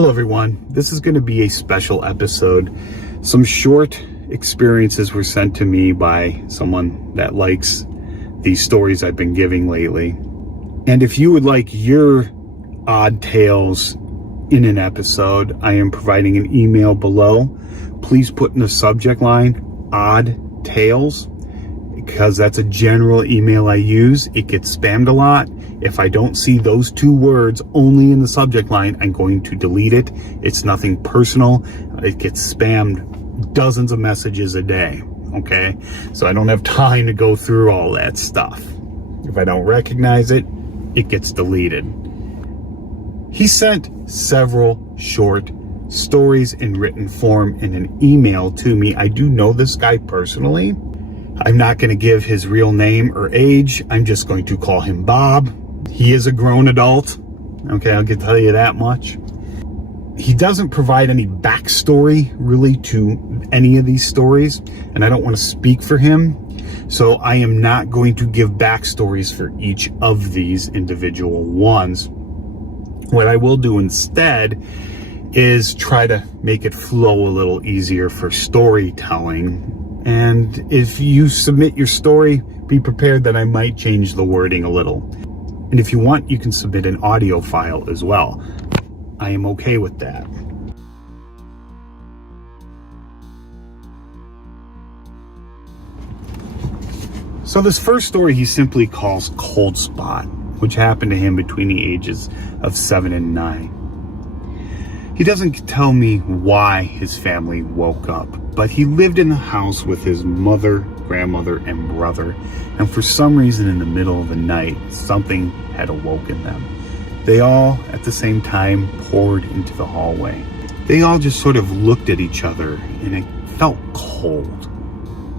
Hello everyone, this is going to be a special episode. Some short experiences were sent to me by someone that likes these stories I've been giving lately. And if you would like your odd tales in an episode, I am providing an email below. Please put in the subject line, odd tales, because that's a general email I use. It gets spammed a lot. If I don't see those two words only in the subject line, I'm going to delete it. It's nothing personal. It gets spammed dozens of messages a day, okay? So I don't have time to go through all that stuff. If I don't recognize it, it gets deleted. He sent several short stories in written form in an email to me. I do know this guy personally. I'm not going to give his real name or age. I'm just going to call him Bob. He is a grown adult. Okay, I'll tell you that much. He doesn't provide any backstory really to any of these stories, and I don't want to speak for him. So I am not going to give backstories for each of these individual ones. What I will do instead is try to make it flow a little easier for storytelling. And if you submit your story, be prepared that I might change the wording a little. And if you want, you can submit an audio file as well. I am okay with that. So this first story he simply calls Cold Spot, which happened to him between the ages of 7 and 9. He doesn't tell me why his family woke up, but he lived in the house with his mother, grandmother, and brother, and for some reason in the middle of the night, something had awoken them. They all, at the same time, poured into the hallway. They all just sort of looked at each other, and it felt cold.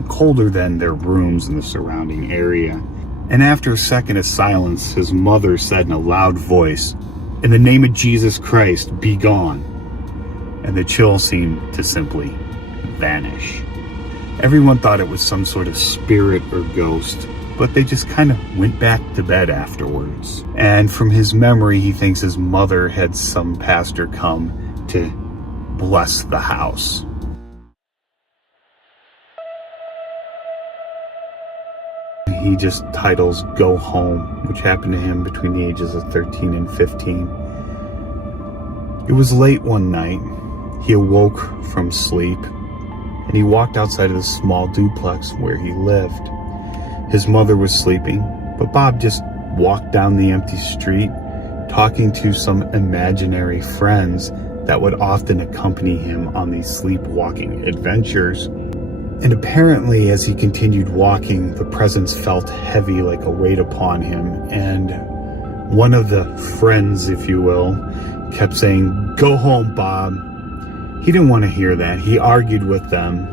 Colder than their rooms in the surrounding area. And after a second of silence, his mother said in a loud voice, "In the name of Jesus Christ, be gone." And the chill seemed to simply vanish. Everyone thought it was some sort of spirit or ghost, but they just kind of went back to bed afterwards. And from his memory, he thinks his mother had some pastor come to bless the house. He just titles Go Home, which happened to him between the ages of 13 and 15. It was late one night. He awoke from sleep, and he walked outside of the small duplex where he lived. His mother was sleeping, but Bob just walked down the empty street, talking to some imaginary friends that would often accompany him on these sleepwalking adventures. And apparently, as he continued walking, the presence felt heavy like a weight upon him, and one of the friends, if you will, kept saying, "Go home, Bob." He didn't want to hear that. He argued with them,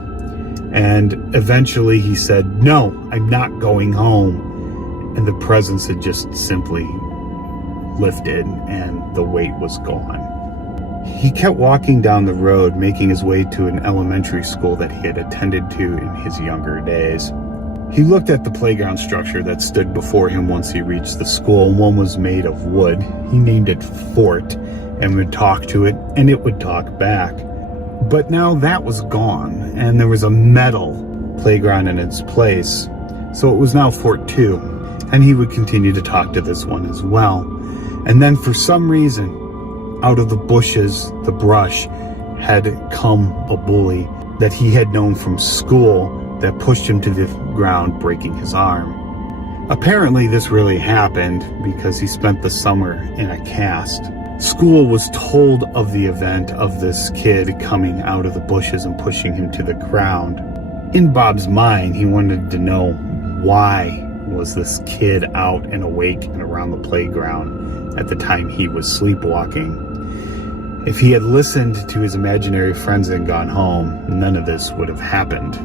and eventually he said, "No, I'm not going home." And the presence had just simply lifted, and the weight was gone. He kept walking down the road, making his way to an elementary school that he had attended to in his younger days. He looked at the playground structure that stood before him once he reached the school. One was made of wood. He named it Fort and would talk to it, and it would talk back. But now that was gone, and there was a metal playground in its place. So it was now Fort 2, and he would continue to talk to this one as well. And then for some reason, out of the bushes, the brush, had come a bully that he had known from school that pushed him to the ground, breaking his arm. Apparently this really happened because he spent the summer in a cast. School was told of the event of this kid coming out of the bushes and pushing him to the ground. In Bob's mind, he wanted to know why was this kid out and awake and around the playground at the time he was sleepwalking. If he had listened to his imaginary friends and gone home, none of this would have happened.